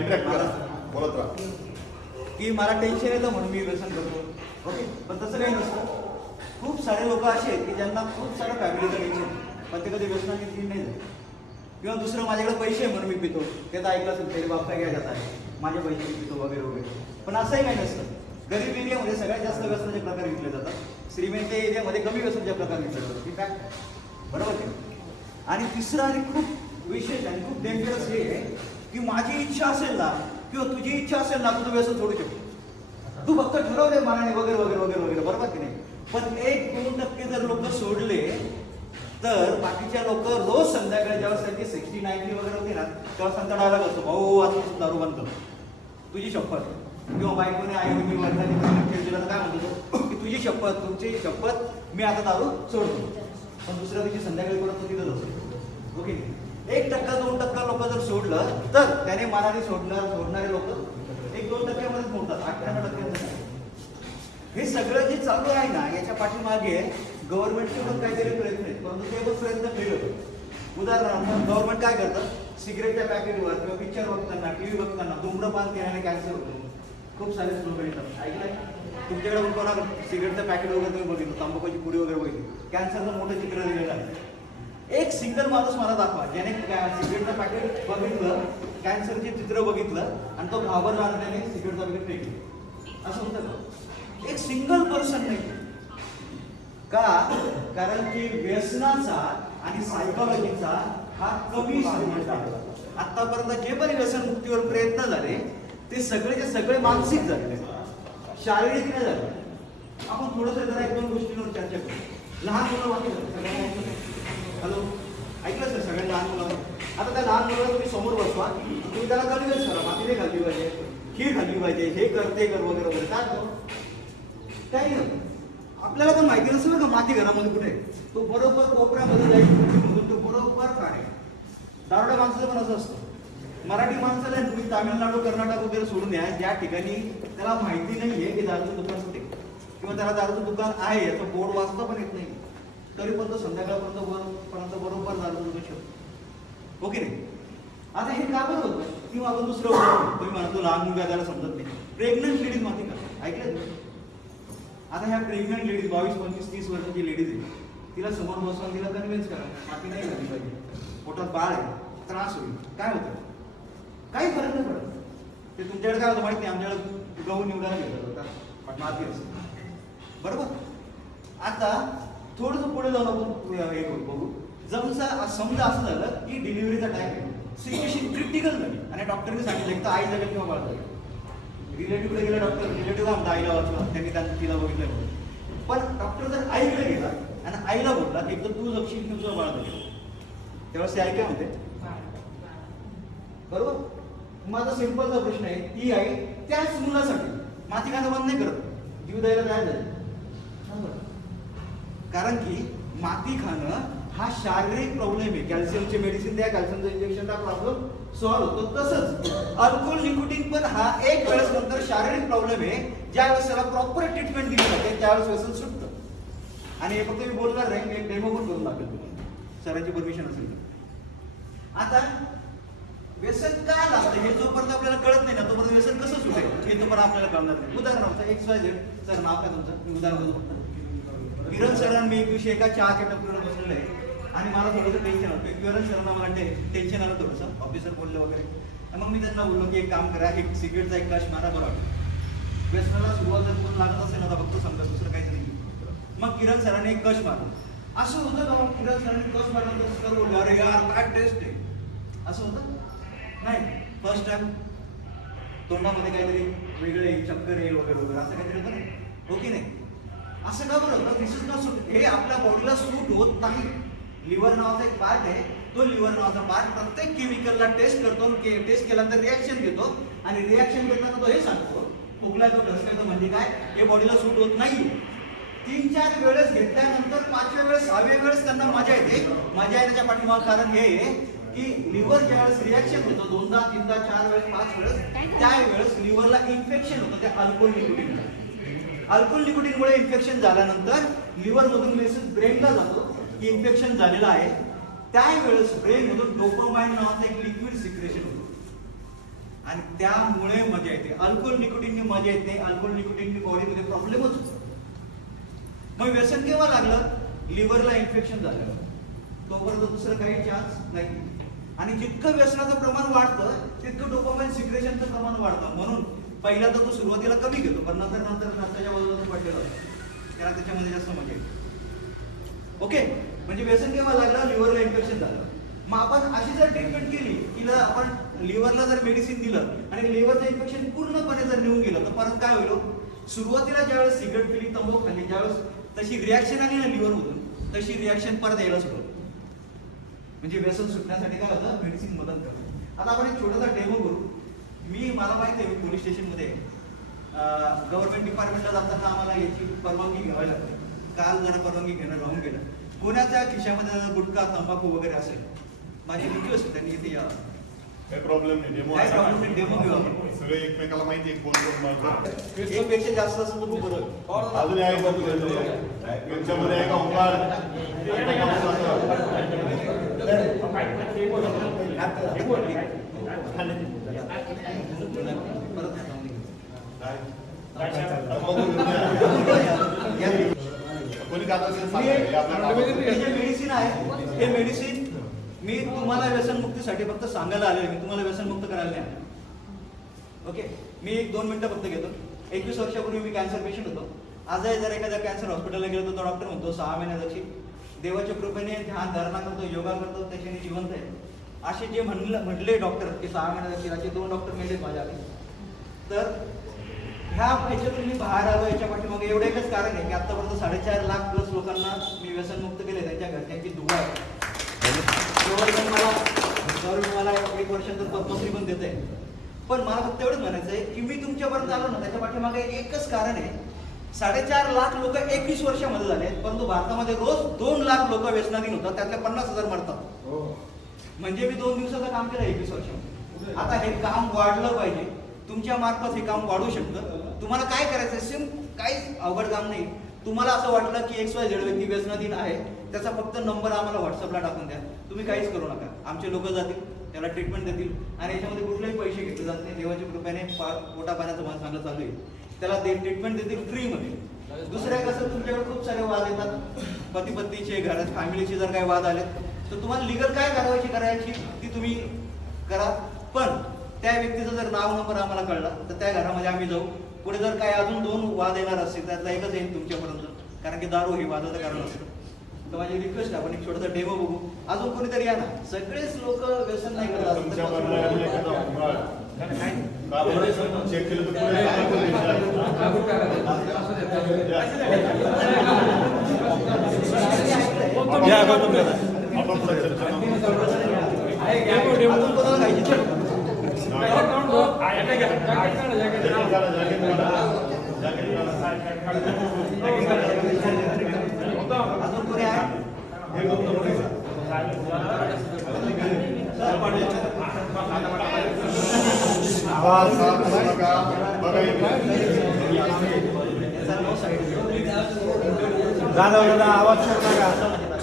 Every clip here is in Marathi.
इंटरॅक्ट करा. बोलत राहा. की मला टेन्शन येतं म्हणून मी व्यसन करतो. ओके पण तसं काही नसतं. खूप सारे लोक असे आहेत की ज्यांना खूप सारं फॅमिलीचं टेन्शन पण ते कधी व्यसनाची घेतली नाही झाले किंवा दुसरं माझ्याकडे पैसे आहे म्हणून मी पितो. ते तर ऐकलं असेल तरी बाप काय जात आहे माझे पैसे मी पितो वगैरे वगैरे. पण असंही काही नसतं. गरीब एरियामध्ये सगळ्यात जास्त व्यसनाचे प्रकार विकले जातात. श्रीमंत एरियामध्ये कमी व्यसनाचे प्रकार विकले जातात. ही फॅक्ट बरोबर आहे आणि तिसरं आणि खूप विशेष आणि खूप डेंजरस हे आहे की माझी इच्छा असेल ना किंवा तुझी इच्छा असेल ना तर तू व्यसन सोडू शकतो तू फक्त ठरवले मनाने वगैरे वगैरे वगैरे वगैरे बरोबर की नाही? पण एक दोन टक्के जर लोक सोडले तर बाकीच्या लोक रोज संध्याकाळी ज्यावेळेस त्यांची सिक्स्टी नाईन्टी वगैरे होती ना तेव्हा सांगता डायलॉग असतो भाऊ आता दारू बंद तुझी शपथ. किंवा बायकोने आई मी वडिलांनी दिला तर काय म्हणतो की तुझी शपथ तुमची शपथ मी आता दारू सोडतो. पण दुसऱ्या दिवशी संध्याकाळी परत तो तिथंच असतो ओके? एक टक्का लोक तर त्याने मनाने सोडणार सोडणारे लोक एक दोन टक्क्यामध्येच मोडतात अठ्ठ्याण्णव टक्क्यामध्ये हे सगळं जे चालू आहे ना याच्या पाठीमागे गव्हर्नमेंटचे पण काहीतरी प्रयत्न आहेत परंतु ते पण प्रयत्न फेल होतो उदाहरणार्थ गव्हर्नमेंट काय करतं? सिगरेटच्या पॅकेटवर किंवा पिक्चर बघताना टीव्ही बघताना धूम्रपान केल्याने कॅन्सर होतो. खूप सारे लोक येतात. ऐकलंय? तुमच्याकडे पण कोणा सिगरेटचं पॅकेट वगैरे तुम्ही बघितलं? तंबाखूची पुडी वगैरे बघितली? कॅन्सरचं मोठं चित्र दिलेलं आहे. एक सिंगल माणूस मला दाखवा. ज्याने सिगरेटचं पॅकेट बघितलं कॅन्सरचे चित्र बघितलं आणि तो घाबरला आणि त्याने सिगरेटचा पॅकेट फेकलं. असं होतं का? एक सिंगल पर्सन नाही. का? कारण की व्यसनाचा आणि सायकोलॉजीचा हा कमी संबंध आहे. आतापर्यंत जे पण व्यसन मुक्तीवर प्रयत्न झाले ते सगळेचे सगळे मानसिक झाले शारीरिक नाही झाले. आपण थोडस जरा एक दोन गोष्टींवर चर्चा करू. लहान मुलं वाटत हॅलो ऐकलं सर सगळ्या लहान मुलांना? आता त्या लहान मुलाला तुम्ही समोर बसवा. तुम्ही त्याला कन्व्हिन्स करा माती नाही घालली पाहिजे खीर घालली पाहिजे हे कर ते कर वगैरे वगैरे. काय काही नाही आपल्याला पण माहिती नसेल का माती घरामध्ये कुठे तो बरोबर कोपऱ्यामध्ये जाईल तो बरोबर काढेल दारोड्या माणसाचं पण असं असतं. मराठी माणसाला आहे तुम्ही तामिळनाडू कर्नाटक वगैरे सोडून या. ज्या ठिकाणी त्याला माहिती नाही आहे की दारूचं दुकान कुठे किंवा त्याला दारूचं दुकान आहे याचं बोर्ड वाचता पण येत नाही तरी पण तो संध्याकाळपर्यंत पर्यंत बरोबर दारू विकू शकतो ओके नाही? आता हे का बरं होतं? किंवा आपण दुसरं उदाहरण तुम्ही म्हणतो लहान मुलगा त्याला समजत नाही. प्रेग्नंट लेडीज माहिती का? ऐकलं आता ह्या प्रेग्नंट लेडीज बावीस पंचवीस तीस वर्षाची लेडीज आहे तिला समोर बसवून तिला कन्व्हिन्स करा. माती नाही झाली पाहिजे. पोटात बाळ आहे त्रास होईल. काय होतं? काही फरक नाही पडत. ते तुमच्याकडे काय होतं माहिती नाही? आमच्याकडे गहू निवडायला घेतला होता. माती असं बरोबर? आता थोडंसं पुढे जाऊन आपण हे करू बघू. जमसा समजा असं झालं की डिलिव्हरीचा टाइम सिच्युएशन क्रिटिकल झाली. आणि डॉक्टरने सांगितलं की तर आई जगेल किंवा बाळ जगेल रिलेटिव्हकडे गेला डॉक्टर रिलेटिव्ह आमचा आईला वाचला त्यांनी त्यांना तिला बघितलं. पण डॉक्टर जर आईकडे गेला आणि आईला बोलला की एकतर तू जगशील किंवा तुझं बाळ जगेल तेव्हा ते आई काय म्हणते बरोबर? माझा सिंपलचा प्रश्न आहे ती आई त्याच मुलासाठी माती काय बंद नाही करत. जीव द्यायला तयार झाली. कारण की माती खाणं हा शारीरिक प्रॉब्लेम आहे. कॅल्शियमचे मेडिसिन द्या कॅल्शियमचं इंजेक्शन द्या प्रॉब्लेम सॉल्व्ह होतो तसंच. अल्कोहोल निकोटीन पण हा एक वेळेस नंतर शारीरिक प्रॉब्लेम आहे. ज्या वेळेस त्याला प्रॉपर ट्रीटमेंट दिली जाते त्यावेळेस व्यसन सुटतं. आणि हे फक्त मी बोलणार नाही मी एक डेमो पण करून दाखवेल तुम्हाला. सरांची परमिशन असेल तर. आता व्यसन का लागतं हे जोपर्यंत आपल्याला कळत नाही ना तोपर्यंत व्यसन कसं सुटेल हे तोपर्यंत आपल्याला कळणार नाही. उदाहरणार्थ एक्स वाय झेड सर नाव काय तुमचं? मी उदाहरण देतो किरण सरांनी मी एक विषय एका चहाच्या टपरीवर बसलेलं आहे. आणि मला थोडंसं टेन्शन होतं. किरण सरांना मला टेन्शन आलं थोडंसं. ऑफिसर बोलले वगैरे. आणि मग मी त्यांना बोललो की एक काम करा एक सिगरेटचा एक कश मारा बरं वाटतं व्यसनाला सुरुवात जर कोण लागत असेल आता बघतो फक्त समजा दुसरं काहीच नाही. मग किरण सरांनी एक कश मारला. असं होतं का मग किरण सरांनी कश मारल्यानंतर सर बोलले अरे यार काय टेस्ट आहे. असं होतं? नाही. फर्स्ट टाइम तोंडामध्ये काहीतरी वेगळे चक्कर येईल वगैरे वगैरे. असं काहीतरी होतं नाही हो की नाही? असं का बरं? दिस इज नॉट सूट हे आपल्या बॉडीला सूट होत नाही. लिव्हर नावाचा एक पार्ट आहे. तो लिव्हर नावाचा पार्ट प्रत्येक केमिकलला टेस्ट करतो टेस्ट केल्यानंतर रिॲक्शन घेतो. आणि रिॲक्शन घेताना तो हे सांगतो खोकला तो ढसकायचं म्हणजे काय? हे बॉडीला सूट होत नाही तीन चार वेळेस घेतल्यानंतर पाचव्या वेळेस सहाव्या वेळेस त्यांना मजा येते. मजा येण्याच्या पाठीमाग कारण हे आहे की लिव्हर ज्यावेळेस रिॲक्शन होतं दोनदा तीनदा चार वेळेस पाच वेळेस त्यावेळेस लिव्हरला इन्फेक्शन होतं त्या अल्कोहोल अल्कोहोल निकोटीनमुळे इन्फेक्शन झाल्यानंतर लिव्हर मधून मेसेज ब्रेनला जातो. की इन्फेक्शन झालेलं आहे. त्यावेळेस ब्रेन मधून डोपामाइन नावाचं एक लिक्विड सिक्रेशन होतं. आणि त्यामुळे मजा येते. अल्कोहोल निकोटीननी मजा येते. अल्कोहोल निकोटीननी बॉडीमध्ये प्रॉब्लेमच होतो. मग व्यसन केव्हा लागलं? लिव्हरला इन्फेक्शन झालं. तोपर्यंत दुसरं काही चान्स नाही. आणि जितकं व्यसनाचं प्रमाण वाढतं तितकं डोपोमाइन सिक्रेशनचं प्रमाण वाढतं. म्हणून पहिला तर तो सुरुवातीला कमी घेतो पण नंतर नंतर नाश्त्याच्या बाजूला तो पडलेला त्याला त्याच्यामध्ये जास्त मजा येते. ओके म्हणजे व्यसन केव्हा लागलं? लिव्हरला इन्फेक्शन झालं. मग आपण अशी जर ट्रीटमेंट केली की आपण लिव्हरला जर मेडिसिन दिलं आणि लिव्हरचं इन्फेक्शन पूर्णपणे जर निघून गेलं तर परत काय होईल हो? सुरुवातीला ज्यावेळेस सिगरेट पिली तंबाखू खाल्ली ज्यावेळेस तशी रिॲक्शन आली ना लिव्हर मधून तशी रिॲक्शन परत यायला सुरू म्हणजे व्यसन सुटण्यासाठी काय होतं? मेडिसिन मदत करतं. आता आपण एक छोटासा डेमो करू. मी मला माहिती आहे पोलीस स्टेशनमध्ये गव्हर्नमेंट डिपार्टमेंटला जाताना आम्हाला याची परवानगी घ्यावी लागते. काल जरा परवानगी घेणं राहून गेलं कोणाच्या खिशामध्ये गुटखा तंबाखू वगैरे असेल माझी रिक्वेस्ट आहे त्यांनी इथे यावं काही प्रॉब्लेम नाही डेमो काय problem नाही, demo घेऊ आपण. सगळे एकमेकाला माहिती आहे कोण कोण मारतं. एक पेक्षा जास्त असं बरं अजून आहे का? त्यांच्यामध्ये आहे का ओंकार एकमेकाला सांगा. परत हातामध्ये घेऊ. मग उद्या. या. कोणी खात असेल सांगा. हे जे मेडिसिन आहे. हे मेडिसिन मी तुम्हाला व्यसनमुक्तीसाठी फक्त सांगायला आलो मी तुम्हाला व्यसनमुक्त करायला नाही आलो. ओके मी एक दोन मिनिटं फक्त घेतो. एकवीस वर्षापूर्वी मी कॅन्सर पेशंट होतो. आजही जर एखाद्या कॅन्सर हॉस्पिटलला गेलो तर तो डॉक्टर म्हणतो सहा महिन्याची देवाच्या कृपेने ध्यान धारणा करतो योगा करतो त्याच्याने जिवंत आहे. असे जे म्हणलं म्हटले डॉक्टर की सहा महिन्याची असे दोन डॉक्टर मेले माझ्या तर ह्या ह्याच्यातून मी बाहेर आलो याच्या पाठीमागे एवढं एकच कारण आहे की आतापर्यंत साडेचार लाख प्लस लोकांना मी व्यसनमुक्त केले त्यांच्या घरच्यांची दुवा आहे. मला गव्हर्नमेंट मला एक वर्षानंतर पद्मश्री पण देते पण मला फक्त एवढंच म्हणायचं आहे की मी तुमच्यापर्यंत आलो ना त्याच्या पाठीमागे एकच कारण आहे. साडेचार लाख लोक एकवीस वर्षामध्ये झाले परंतु भारतामध्ये रोज दोन लाख लोक व्यसनाधीन होतात त्यातले पन्नास हजार मरतात. म्हणजे मी दोन दिवसाचं काम केलं एकवीस वर्षामध्ये आता हे काम वाढलं पाहिजे. तुमच्या मार्फत हे काम वाढू शकतं. तुम्हाला काय करायचं सेम काहीच अवघड काम नाही. तुम्हाला असं वाटलं की एक्स वाय झेड व्यक्ती व्यसनाधीन आहे. त्याचा फक्त नंबर आम्हाला व्हॉट्सअपला टाकून द्या. तुम्ही काहीच करू नका. आमचे लोक जातील त्याला ट्रीटमेंट देतील आणि याच्यामध्ये कुठलेही पैसे घेतले जात नाही. देवाच्या कृपेने पोटा पाण्याचं मला चांगलं चालू आहे. त्याला ते ट्रीटमेंट देतील फ्रीमध्ये दुसऱ्या कसं तुमच्याकडे खूप सारे वाद येतात. पती पत्नीचे घरात फॅमिलीचे जर काही वाद आले तर तुम्हाला लिगल काय कारवाई करायची ती तुम्ही करा. पण त्या व्यक्तीचं जर नाव नंबर आम्हाला कळला तर त्या घरामध्ये आम्ही जाऊ. पुढे जर काय अजून दोन वाद येणार असतील त्यातला एकच येईल तुमच्यापर्यंत. कारण की दारू हे वादाचं कारण असतं. तर माझी रिक्वेस्ट आहे आपण एक छोटासा डेमो बघू. अजून कोणीतरी या ना? सगळेच लोक व्यसन नाही करत असतील. तुमच्या बरोबर एखादा ओंकार. का बरं? चेक केलं तर पुढे काय या, आपण पुढे चर्चा करू. अजून कोणाला खायची चल. जॅकेट काढा, जॅकेट काढा. जॅकेट काढा. अजून कोणी आहे हे गौतम पुढे जा. आवाज साफ करू नका. बघा इकडे. याचा नो साईड दादा दादा आवाज करू नका कडक पॅक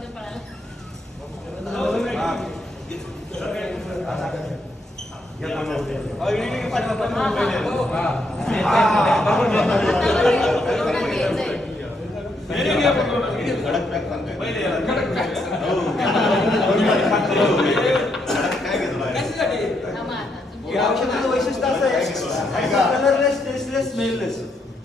सांगताय. हो. कडक काय घेतलं आहे? या औषधाचं वैशिष्ट्य असं आहे टेस्टलेस स्मेललेस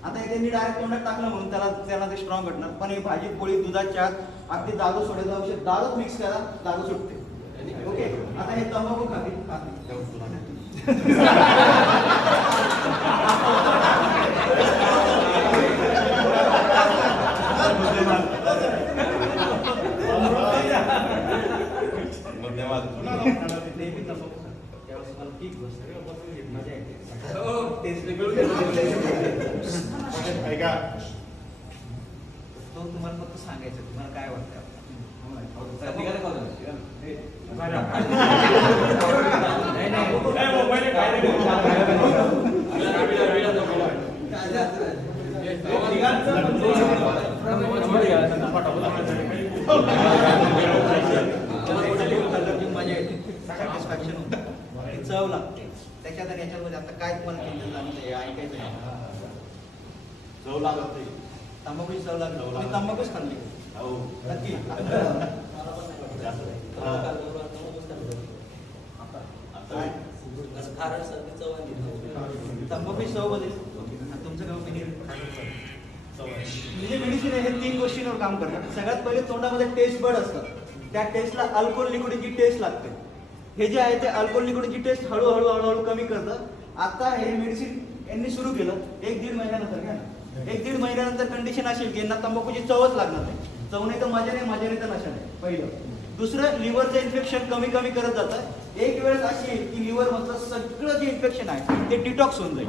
आता हे त्यांनी डायरेक्ट तोंडात टाकलं म्हणून त्याला त्याला ते स्ट्रॉंग वाटणार पण हे भाजी पोळी दुधात चहात अगदी दारू सोडायचं औषध दारूच मिक्स करा दारू सुटते ओके आता हे तंबाखू खातील खातील. नेहमी तंबाखू खा. त्यावेळेस मला ठीक गोष्ट आहे. मजा येते धन्यवाद ऐका तो तुम्हाला फक्त सांगायचं तुम्हाला काय वाटतं? मोबाईल कलरची मजा येते सॅटिस्फॅक्शन होतं ती चव लागते. त्याच्यात आणि याच्यामध्ये आता काय तुम्हाला सांगितलं हे ऐकायचं आहे. चव लागत तंबाखूची चव लागली मी तंबाखूच खाल्ली. हो. नक्की. जास्त हा. आता तंबाखूची चव बदल तुमचं म्हणजे मेडिसिन आहे. हे तीन गोष्टींवर काम करतात. सगळ्यात पहिले तोंडामध्ये टेस्ट बड असतात त्या टेस्टला अल्कोहोल लिक्विडची टेस्ट लागते. हे जे आहे ते अल्कोहोल निकोटीनची टेस्ट हळूहळू हळूहळू कमी करतं आता हे मेडिसिन यांनी सुरू केलं. एक दीड महिन्यानंतर घ्या ना? एक दीड महिन्यानंतर कंडिशन असेल की यांना तंबाखूची चवच लागणार नाही. चव नाही तर मजा नाही मजा नाही तर नशा नाही पहिलं. दुसरं लिव्हरचं इन्फेक्शन कमी कमी करत जातं. एक वेळेस अशी येईल की लिव्हर मधलं सगळं जे इन्फेक्शन आहे ते डिटॉक्स होऊन जाईल.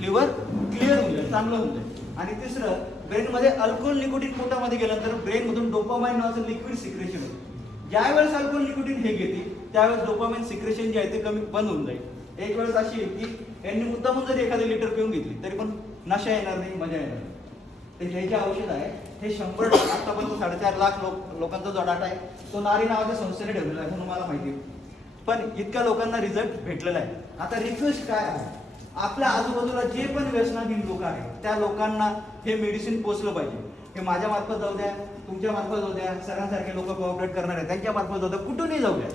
लिव्हर क्लिअर होऊन जाईल चांगलं होऊन जाईल. आणि तिसरं ब्रेनमध्ये अल्कोहोल निकोटीन पोटामध्ये गेल्यानंतर ब्रेनमधून डोपामाइन नावाचं लिक्विड सिक्रेशन होतं. ज्यावेळेस अल्कोहोल निकोटीन हे घेते त्यावेळेस डोपामाइन सिक्रेशन जे आहे ते कमी बंद होऊन जाईल. एक वेळेस अशी आहे की यांनी मुद्दामून जरी एखादी लिटर पिऊन घेतली तरी पण नशा येणार नाही मजा येणार नाही. तर हे जे औषध आहे हे शंभर आतापर्यंत साडेचार लाख लोक लोकांचा जो डाटा आहे तो नारी नावाच्या संस्थेने ठेवलेला आहे म्हणून मला माहिती आहे. पण इतक्या लोकांना रिझल्ट भेटलेला आहे. आता रिक्वेस्ट काय आहे? आपल्या आजूबाजूला जे पण व्यसनाधीन लोक आहेत त्या लोकांना हे मेडिसिन पोचलं पाहिजे. हे माझ्या मार्फत जाऊ द्या तुमच्या मार्फत जाऊ द्या सरांसारखे लोक कोऑपरेट करणार आहेत त्यांच्या मार्फत जाऊ द्या कुठूनही जाऊ द्या.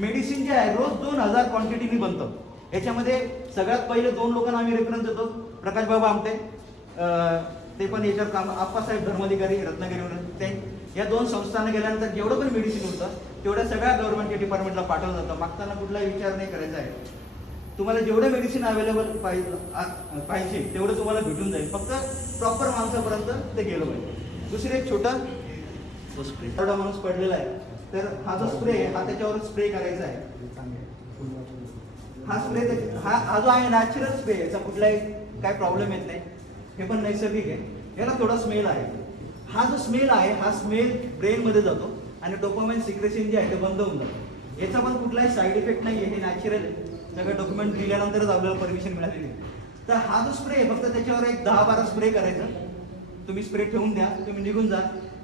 मेडिसिन जे आहे रोज दोन हजार क्वांटिटीनी बनतं. याच्यामध्ये सगळ्यात पहिले दोन लोकांना आम्ही रेफरन्स देतो. प्रकाश बाबा आमटे ते पण याच्यावर काम आप्पासाहेब धर्माधिकारी रत्नागिरीवरून ते या दोन संस्थांना गेल्यानंतर जेवढं पण मेडिसिन होतं तेवढ्या सगळ्या गव्हर्नमेंटच्या डिपार्टमेंटला पाठवलं जातं. मागताना कुठलाही विचार नाही करायचा आहे. तुम्हाला जेवढे मेडिसिन अवेलेबल पाहिजे आ- पाहिजे तेवढं तुम्हाला भेटून जाईल. फक्त प्रॉपर माणसापर्यंत ते गेलं पाहिजे. दुसरी एक छोटा स्प्रे एवढा माणूस पडलेला आहे. तर हा जो स्प्रे आहे हा त्याच्यावर स्प्रे करायचा आहे. हा स्प्रे हा हा जो आहे नॅचरल स्प्रे याचा कुठलाही काय प्रॉब्लेम येत नाही. हे पण नैसर्गिक आहे. याला थोडा स्मेल आहे. हा जो स्मेल आहे हा स्मेल ब्रेनमध्ये जातो आणि डोपामाइन सिक्रेशन जे आहे ते बंद होऊन जातं. याचा पण कुठलाही साईड इफेक्ट नाही आहे हे नॅचरल आहे. सगळं डॉक्युमेंट दिल्यानंतरच आपल्याला परमिशन मिळालेली आहे. तर हा जो स्प्रे आहे फक्त त्याच्यावर एक दहा बारा स्प्रे करायचा. तुम्ही स्प्रे ठेवून द्या तुम्ही निघून जा.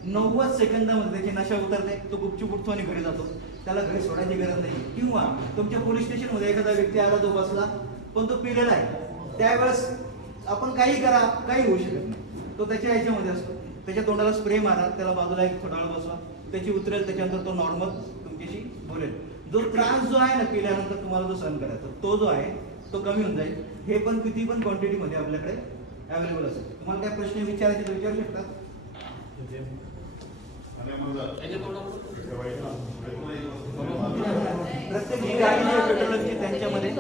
नव्वद सेकंदामध्ये त्याची नशा उतरते तो गुपचूप उठतो आणि घरी जातो. त्याला घरी सोडायची गरज नाही. किंवा तुमच्या पोलीस स्टेशनमध्ये एखादा व्यक्ती आला तो बसला पण तो पिलेला आहे. त्यावेळेस आपण काही करा काही होऊ शकत नाही. तो त्याच्या ह्याच्यामध्ये असतो. त्याच्या तोंडाला स्प्रे मारा त्याला बाजूला एक थोडा बसवा. त्याची उतरेल त्याच्यानंतर तो नॉर्मल तुमच्याशी बोलेल. जो त्रास जो आहे ना पिल्यानंतर तुम्हाला जो सहन करायचा तो जो आहे तो कमी होऊन जाईल. हे पण किती पण क्वांटिटीमध्ये आपल्याकडे अवेलेबल असेल. तुम्हाला काय प्रश्न विचारायचे तर विचारू शकता? प्रत्येक गाडी त्यांच्यामध्ये.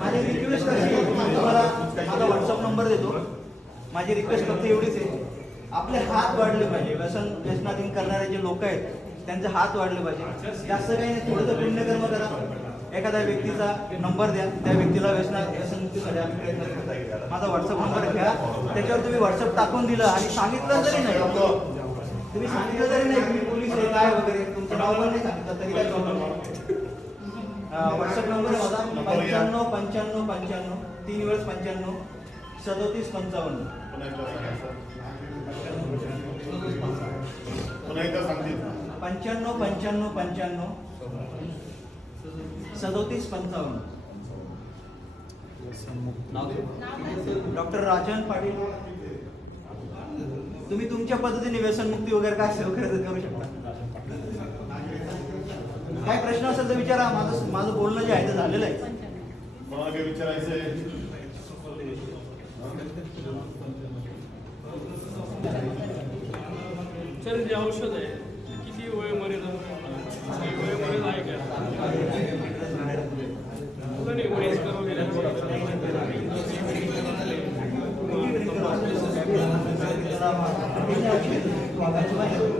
माझी- रिक्वेस्ट तुम्हाला माझा व्हॉट्सअप नंबर देतो. माझी रिक्वेस्ट फक्त एवढीच आहे. आपले हात वाढले पाहिजे. व्यसन व्यसनाधीन करणारे जे लोक आहेत त्यांचे हात वाढले पाहिजे. जास्त काही नाही थोडंसं पुण्यकर्म करा. एखाद्या व्यक्तीचा नंबर द्या. त्या व्यक्तीला व्यसना व्यसनमुक्तीसाठी आम्ही प्रयत्न येईल माझा व्हॉट्सअप नंबर घ्या. त्याच्यावर तुम्ही व्हॉट्सअप टाकून दिलं आणि सांगितलं तरी नाही. तुम्ही सांगितलं तरी नाही. तुम्ही पोलीस आहे काय वगैरे. तुमचं नाव पण नाही सांगितलं. तरी काय प्रॉब्लेम व्हॉट्सअप नंबर आहे माझा. पंच्याण्णव पंच्याण्णव पंच्याण्णव. तीन वेळेस पंच्याण्णव. सदोतीस पंचावन्न. पुन्हा एकदा सांगितलं. पंच्याण्णव पंच्याण्णव पंच्याण्णव. सदोतीस पंचावन्न. डॉक्टर राजन पाटील. तुम्ही तुमच्या पद्धतीने व्यसनमुक्ती वगैरे काय सेवा करायचं करू शकता? काय प्रश्न असेल तर विचारा. माझं माझं बोलणं जे आहे ते झालेलं आहे. मला काय विचारायचंय. सर जे औषध आहे. किती वय मर्यादा वय मर्यादा आहे का? तुला नाही वयस्कर वगैरे. किती